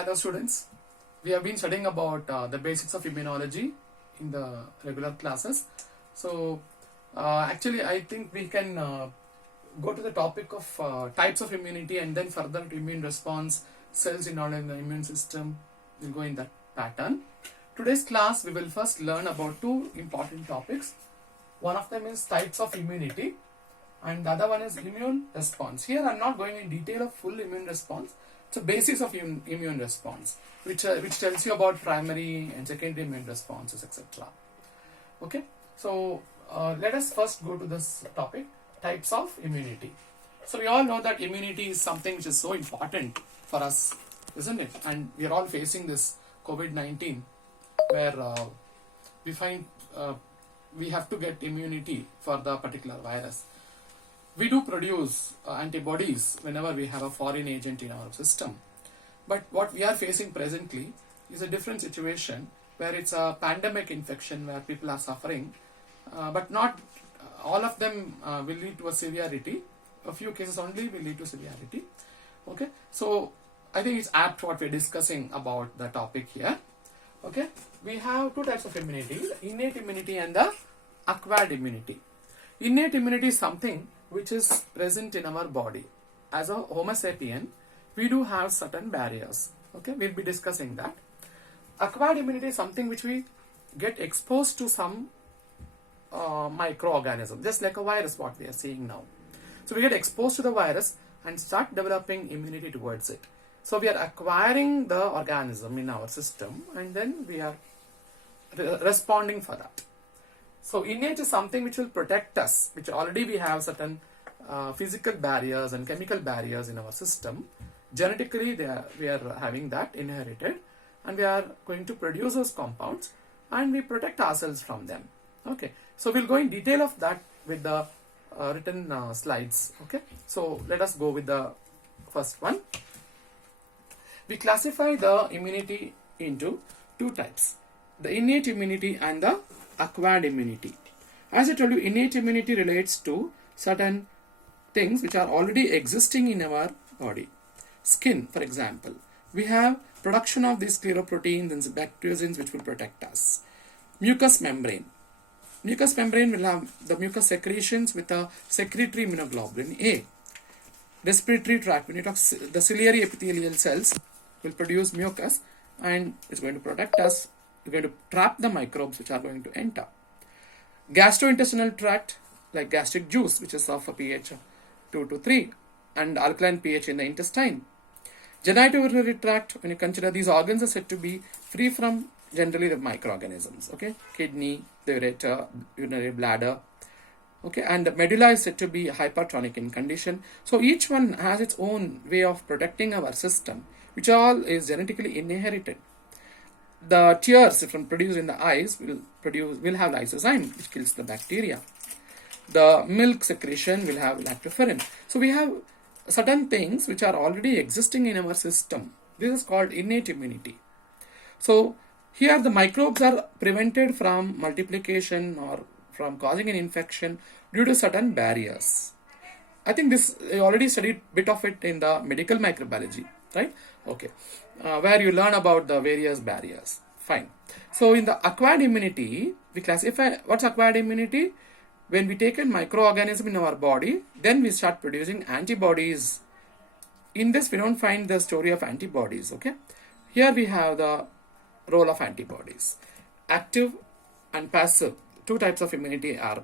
Hello students, we have been studying about the basics of immunology in the regular classes. So actually I think we can go to the topic of types of immunity and then further to immune response, cells involved in the immune system. We'll go in that pattern. Today's class we will first learn about two important topics. One of them is types of immunity and the other one is immune response. Here I am not going in detail of full immune response. It's a basis of immune response, which tells you about primary and secondary immune responses, etc. Okay, so let us first go to this topic, types of immunity. So we all know that immunity is something which is so important for us, isn't it? And we are all facing this COVID-19, where we find we have to get immunity for the particular virus. We do produce antibodies whenever we have a foreign agent in our system. But what we are facing presently is a different situation where it's a pandemic infection where people are suffering, but not all of them will lead to a severity. A few cases only will lead to severity. Okay, so I think it's apt what we're discussing about the topic here. Okay, we have two types of immunity, the innate immunity and the acquired immunity. Innate immunity is something which is present in our body. As a Homo sapien, we do have certain barriers. Okay, we'll be discussing that. Acquired immunity is something which we get exposed to some microorganism, just like a virus, what we are seeing now. So we get exposed to the virus and start developing immunity towards it. So we are acquiring the organism in our system and then we are responding for that. So innate is something which will protect us, which already we have certain physical barriers and chemical barriers in our system. Genetically we are having that inherited and we are going to produce those compounds and we protect ourselves from them. Okay, so we'll go in detail of that with the written slides. Okay, so let us go with the first one. We classify the immunity into two types, the innate immunity and the acquired immunity. As I told you, innate immunity relates to certain things which are already existing in our body. Skin, for example, we have production of these scleroproteins and bacteriocins which will protect us. Mucous membrane. Mucous membrane will have the mucous secretions with a secretory immunoglobulin A. Respiratory tract, when you talk the ciliary epithelial cells will produce mucus and it's going to protect us. We're going to trap the microbes which are going to enter. Gastrointestinal tract, like gastric juice, which is of a pH 2 to 3 and alkaline pH in the intestine. Genitourinary tract, when you consider these organs are said to be free from generally the microorganisms. Okay, kidney, the ureter, urinary bladder. Okay, and the medulla is said to be hypertonic in condition. So each one has its own way of protecting our system, which all is genetically inherited. The tears from produced in the eyes will have lysozyme, which kills the bacteria. The milk secretion will have lactoferrin. So we have certain things which are already existing in our system. This is called innate immunity. So here the microbes are prevented from multiplication or from causing an infection due to certain barriers. I think this I already studied bit of it in the medical microbiology, right? Okay, where you learn about the various barriers. Fine. So in the acquired immunity, we classify what's acquired immunity. When we take a microorganism in our body, then we start producing antibodies. In this, we don't find the story of antibodies. Okay, here we have the role of antibodies. Active and passive. Two types of immunity are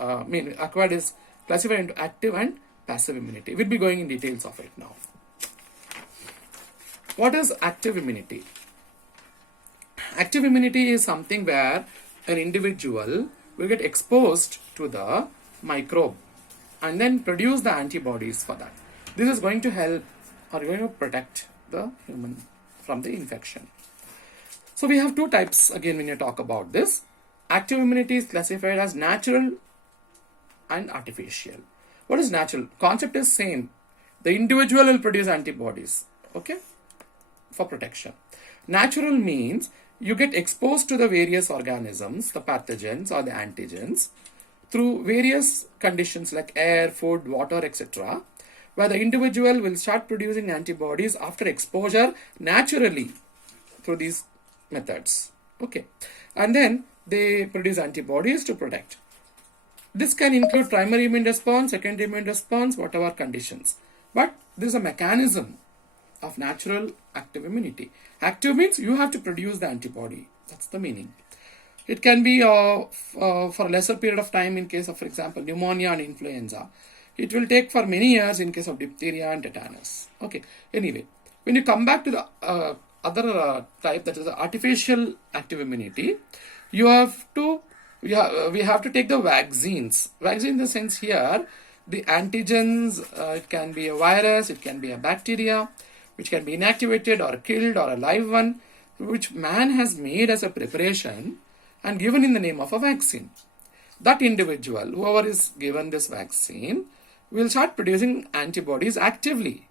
acquired is classified into active and passive immunity. We'll be going in details of it now. What is active immunity? Active immunity is something where an individual will get exposed to the microbe and then produce the antibodies for that. This is going to help or going to protect the human from the infection. So we have two types again when you talk about this. Active immunity is classified as natural and artificial. What is natural? Concept is same. The individual will produce antibodies. Okay, for protection. Natural means you get exposed to the various organisms, the pathogens or the antigens through various conditions like air, food, water, etc. where the individual will start producing antibodies after exposure naturally through these methods. Okay, and then they produce antibodies to protect. This can include primary immune response, secondary immune response, whatever conditions. But this is a mechanism of natural active immunity. Active means you have to produce the antibody. That's the meaning. It can be for a lesser period of time in case of, for example, pneumonia and influenza. It will take for many years in case of diphtheria and tetanus. Okay. Anyway, when you come back to the other type, that is the artificial active immunity, we have to take the vaccines. Vaccine in the sense here, the antigens, it can be a virus, it can be a bacteria, which can be inactivated or killed or a live one, which man has made as a preparation and given in the name of a vaccine. That individual, whoever is given this vaccine, will start producing antibodies actively.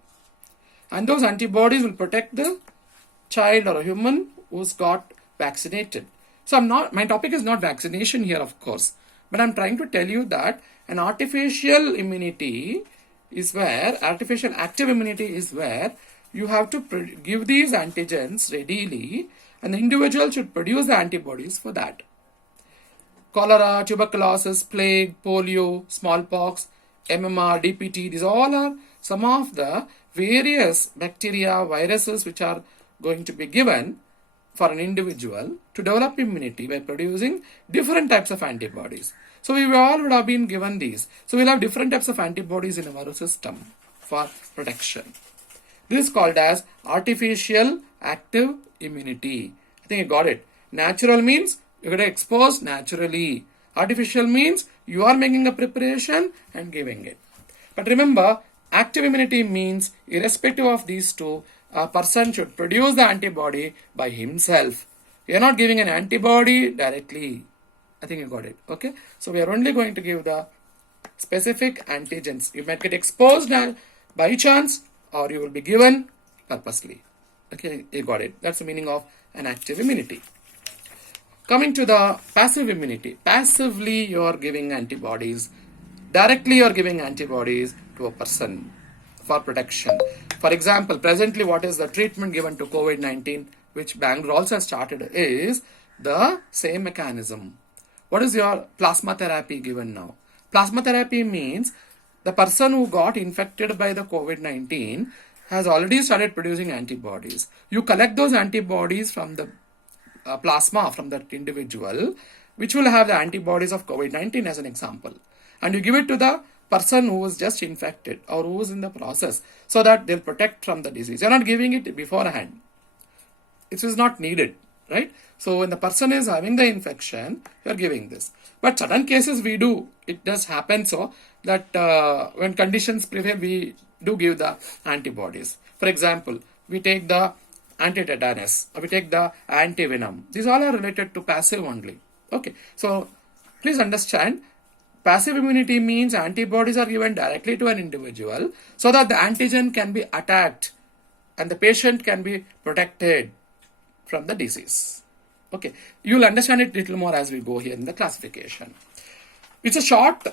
And those antibodies will protect the child or a human who's got vaccinated. So my topic is not vaccination here, of course, but I'm trying to tell you that an artificial immunity is where, artificial active immunity is where you have to give these antigens readily, and the individual should produce the antibodies for that. Cholera, tuberculosis, plague, polio, smallpox, MMR, DPT, these all are some of the various bacteria, viruses which are going to be given for an individual to develop immunity by producing different types of antibodies. So we all would have been given these. So we'll have different types of antibodies in our system for protection. This is called as artificial active immunity. I think you got it. Natural means you're going to expose naturally. Artificial means you are making a preparation and giving it. But remember, active immunity means irrespective of these two, a person should produce the antibody by himself. We are not giving an antibody directly. I think you got it. Okay. So we are only going to give the specific antigens. You might get exposed by chance, or you will be given purposely. Okay, you got it. That's the meaning of an active immunity. Coming to the passive immunity. Passively you are giving antibodies. Directly you are giving antibodies to a person for protection. For example, presently what is the treatment given to COVID-19, which Bangalore also has started, is the same mechanism. What is your plasma therapy given now? Plasma therapy means the person who got infected by the COVID-19 has already started producing antibodies. You collect those antibodies from the plasma from that individual, which will have the antibodies of COVID-19 as an example. And you give it to the person who is just infected or who is in the process, so that they'll protect from the disease. You're not giving it beforehand. It is not needed, right? So when the person is having the infection, you're giving this. But certain cases we do. It does happen so that when conditions prevail, we do give the antibodies. For example, we take the anti-tetanus, or we take the anti-venom. These all are related to passive only. Okay, so please understand, passive immunity means antibodies are given directly to an individual so that the antigen can be attacked and the patient can be protected from the disease. Okay, you will understand it a little more as we go here in the classification. It's a short,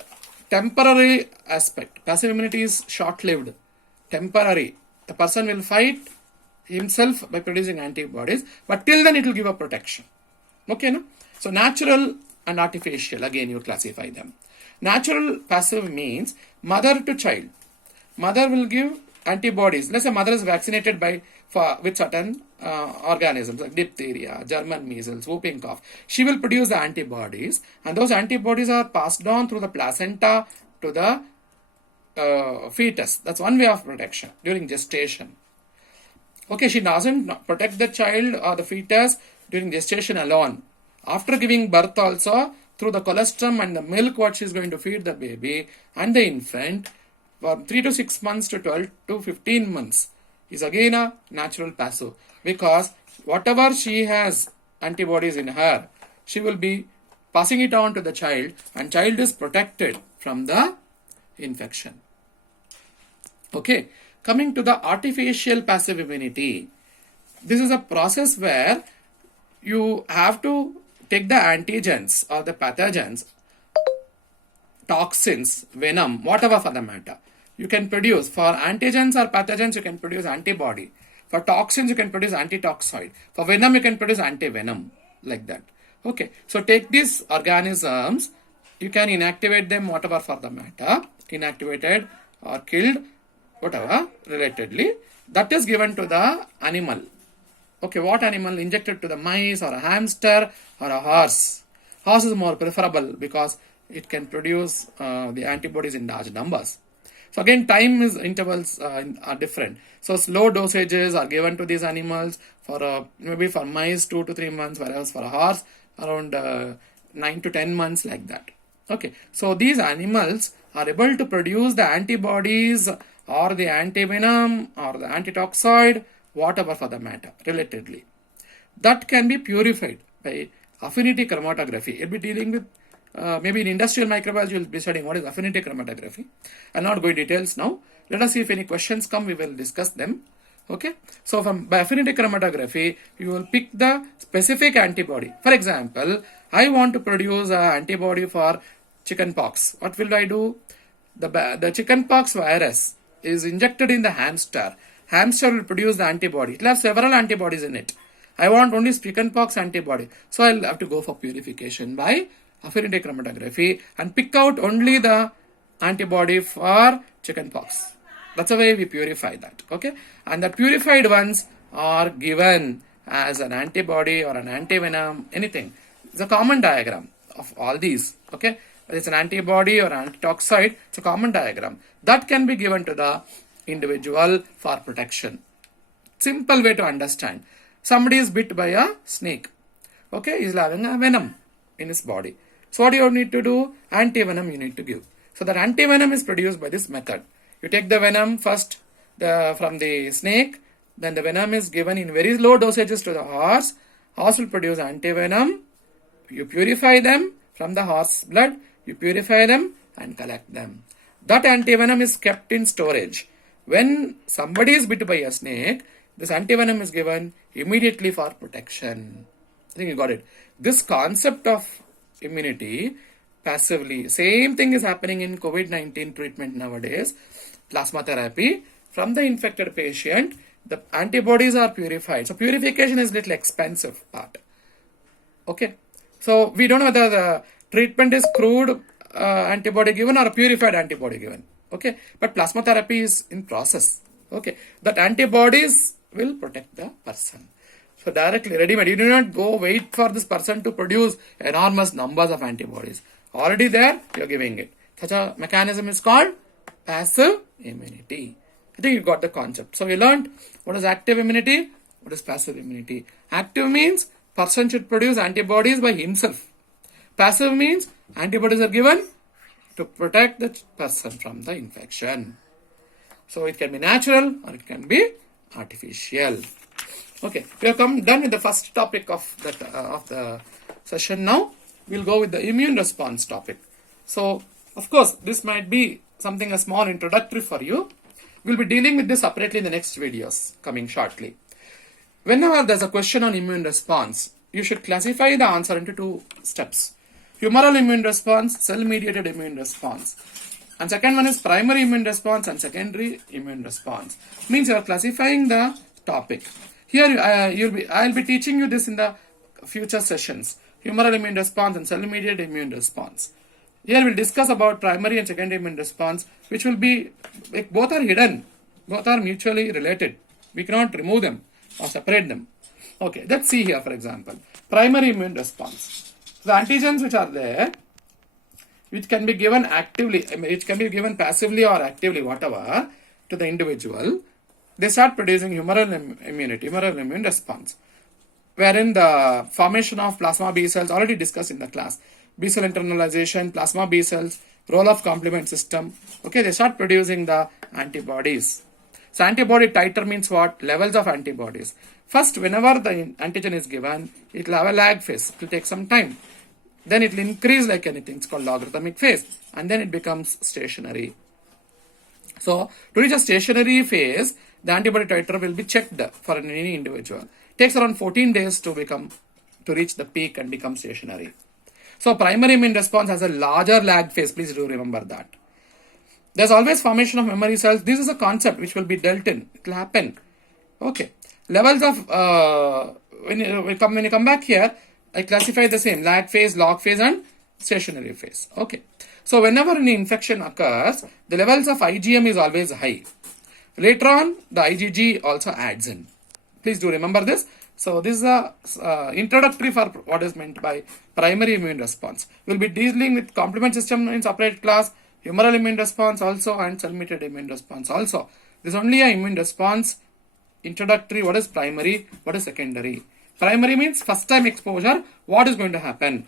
temporary aspect. Passive immunity is short-lived, temporary. The person will fight himself by producing antibodies, but till then it will give a protection. Okay, no? So natural and artificial, again you classify them. Natural passive means mother to child. Mother will give antibodies. Let's say mother is vaccinated with certain organisms like diphtheria, German measles, whooping cough. She will produce the antibodies, and those antibodies are passed on through the placenta to the fetus. That's one way of protection during gestation. Okay, she doesn't protect the child or the fetus during gestation alone. After giving birth also, through the colostrum and the milk what she is going to feed the baby and the infant, from 3 to 6 months to 12 to 15 months is again a natural passive, because whatever she has antibodies in her, she will be passing it on to the child, and child is protected from the infection. Okay, coming to the artificial passive immunity. This is a process where you have to take the antigens or the pathogens, toxins, venom, whatever for the matter. you can produce, for antigens or pathogens, you can produce antibody. For toxins, you can produce antitoxoid. For venom, you can produce antivenom, like that. Okay, so take these organisms, you can inactivate them, whatever for the matter, inactivated or killed, whatever, relatedly, that is given to the animal. Okay, what animal? Injected to the mice or a hamster or a horse. Horse is more preferable because it can produce the antibodies in large numbers. So again, time is intervals are different. So slow dosages are given to these animals for maybe for mice 2 to 3 months, whereas for a horse around 9 to 10 months, like that. Okay, so these animals are able to produce the antibodies or the antivenom or the antitoxoid, whatever for the matter, relatedly. That can be purified by affinity chromatography. You'll be dealing with maybe in industrial microbiology, you'll be studying what is affinity chromatography. I'll not go into details now. Let us see if any questions come, we will discuss them. Okay, so by affinity chromatography, you will pick the specific antibody. For example, I want to produce an antibody for chickenpox. What will I do? The chickenpox virus is injected in the hamster. Hamster will produce the antibody. It will have several antibodies in it. I want only chickenpox antibody. So I'll have to go for purification by affinity chromatography and pick out only the antibody for chickenpox. That's the way we purify that. Okay, and the purified ones are given as an antibody or an antivenom, anything. It's a common diagram of all these. Okay, whether it's an antibody or antitoxoid, it's a common diagram that can be given to the individual for protection. Simple way to understand. Somebody is bit by a snake. Okay, he's having a venom in his body. So what you need to do? Antivenom you need to give. So that antivenom is produced by this method. You take the venom first from the snake, then the venom is given in very low dosages to the horse. Horse will produce antivenom. You purify them from the horse blood. You purify them and collect them. That antivenom is kept in storage. When somebody is bit by a snake, this antivenom is given immediately for protection. I think you got it. This concept of immunity passively, same thing is happening in COVID-19 treatment nowadays. Plasma therapy, from the infected patient, the antibodies are purified. So purification is little expensive part. Okay, so we don't know whether the treatment is crude antibody given or a purified antibody given. Okay, but plasma therapy is in process. Okay, that antibodies will protect the person. So directly ready-made, you do not go wait for this person to produce enormous numbers of antibodies. Already there, you are giving it. Such a mechanism is called passive immunity. I think you got the concept. So we learned what is active immunity, what is passive immunity. Active means person should produce antibodies by himself. Passive means antibodies are given to protect the person from the infection. So it can be natural or it can be artificial. Okay, we have come done with the first topic of the session. Now we'll go with the immune response topic. So of course this might be something a small introductory for you. We'll be dealing with this separately in the next videos coming shortly. Whenever there's a question on immune response, you should classify the answer into two steps. Humoral immune response, cell-mediated immune response. And second one is primary immune response and secondary immune response. Means you are classifying the topic. Here I'll be teaching you this in the future sessions. Humoral immune response and cell-mediated immune response. Here we'll discuss about primary and secondary immune response, which will be, like, both are hidden. Both are mutually related. We cannot remove them or separate them. Okay, let's see here, for example. Primary immune response. The antigens which are there, which can be given actively, which can be given passively or actively, whatever, to the individual, they start producing humoral immunity, humoral immune response, wherein the formation of plasma B cells, already discussed in the class, B cell internalization, plasma B cells, role of complement system, okay, they start producing the antibodies. So antibody titer means what? Levels of antibodies. First, whenever the antigen is given, it will have a lag phase, it will take some time. Then it will increase like anything, it's called logarithmic phase, and then it becomes stationary. So to reach a stationary phase, the antibody titer will be checked for any individual. It takes around 14 days to reach the peak and become stationary. So primary immune response has a larger lag phase, please do remember that. There's always formation of memory cells. This is a concept which will be dealt in. It will happen. Okay. Levels of, when you come back here, I classify the same: lag phase, log phase, and stationary phase. Okay. So whenever any infection occurs, the levels of IgM is always high. Later on, the IgG also adds in. Please do remember this. So this is a introductory for what is meant by primary immune response. We'll be dealing with complement system in separate class, humoral immune response also, and cell-mediated immune response also. This is only a immune response introductory. What is primary? What is secondary? Primary means first time exposure. What is going to happen?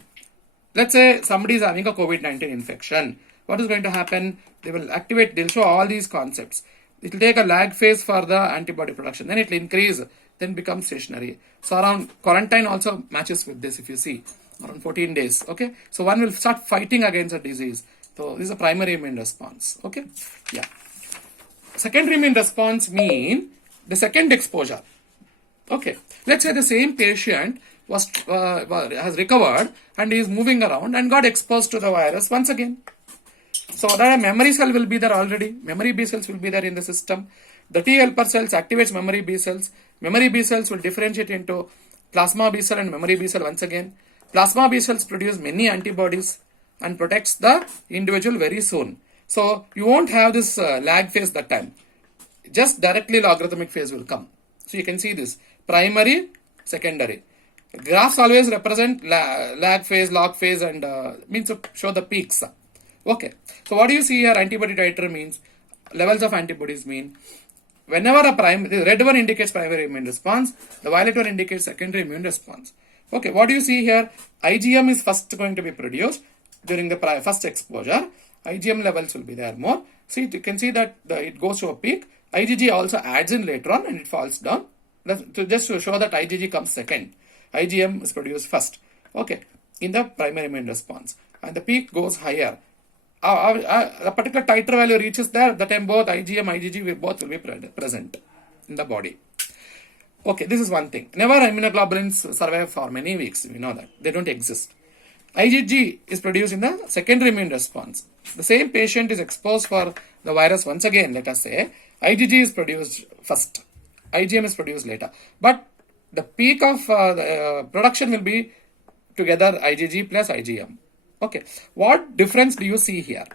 Let's say somebody is having a COVID-19 infection. What is going to happen? They will activate, they'll show all these concepts. It will take a lag phase for the antibody production. Then it will increase, then become stationary. So around quarantine also matches with this, if you see, around 14 days. Okay. So one will start fighting against a disease. So this is a primary immune response. Okay. Yeah. Secondary immune response mean the second exposure. Okay. Let's say the same patient has recovered and is moving around and got exposed to the virus once again. So that a memory cell will be there already. Memory B cells will be there in the system. The T helper cells activates memory B cells. Memory B cells will differentiate into plasma B cell and memory B cell once again. Plasma B cells produce many antibodies and protects the individual very soon. So you won't have this lag phase that time. Just directly logarithmic phase will come. So you can see this primary, secondary. Graphs always represent lag phase, log phase, and means to show the peaks. Okay. So what do you see here? Antibody titer means levels of antibodies mean whenever the red one indicates primary immune response, the violet one indicates secondary immune response. Okay. What do you see here? IgM is first going to be produced during the first exposure. IgM levels will be there more. See, you can see that it goes to a peak. IgG also adds in later on and it falls down. Just to show that IgG comes second. IgM is produced first. Okay. In the primary immune response. And the peak goes higher. A particular titer value reaches there. That time both IgM, IgG both will be present in the body. Okay. This is one thing. Never immunoglobulins survive for many weeks. We know that. They don't exist. IgG is produced in the secondary immune response. The same patient is exposed for the virus once again, let us say. IgG is produced first. IgM is produced later. But the peak of production will be together IgG plus IgM. Okay. What difference do you see here?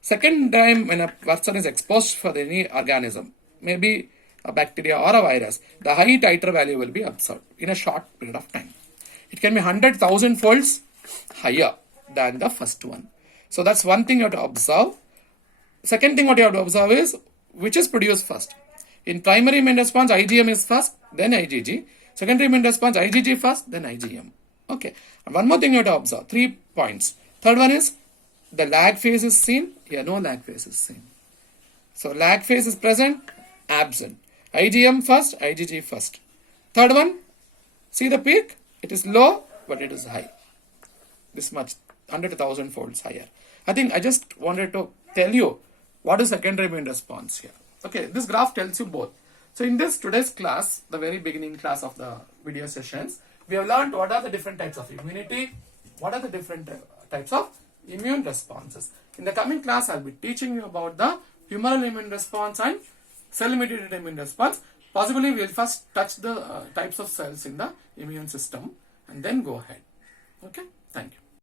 Second time when a person is exposed for any organism, maybe a bacteria or a virus, the high titer value will be observed in a short period of time. It can be 100,000 folds higher than the first one. So that's one thing you have to observe. Second thing what you have to observe is which is produced first. In primary immune response, IgM is first, then IgG. Secondary immune response, IgG first, then IgM. Okay. And one more thing you have to observe. 3 points. Third one is the lag phase is seen. Here no lag phase is seen. So lag phase is present, absent. IgM first, IgG first. Third one, see the peak? It is low, but it is high. This much, 100,000 folds higher. I think I just wanted to tell you what is secondary immune response here. Okay, this graph tells you both. So in this today's class, the very beginning class of the video sessions, we have learned what are the different types of immunity, what are the different types of immune responses. In the coming class, I'll be teaching you about the humoral immune response and cell-mediated immune response. Possibly, we'll first touch the types of cells in the immune system and then go ahead. Okay, thank you.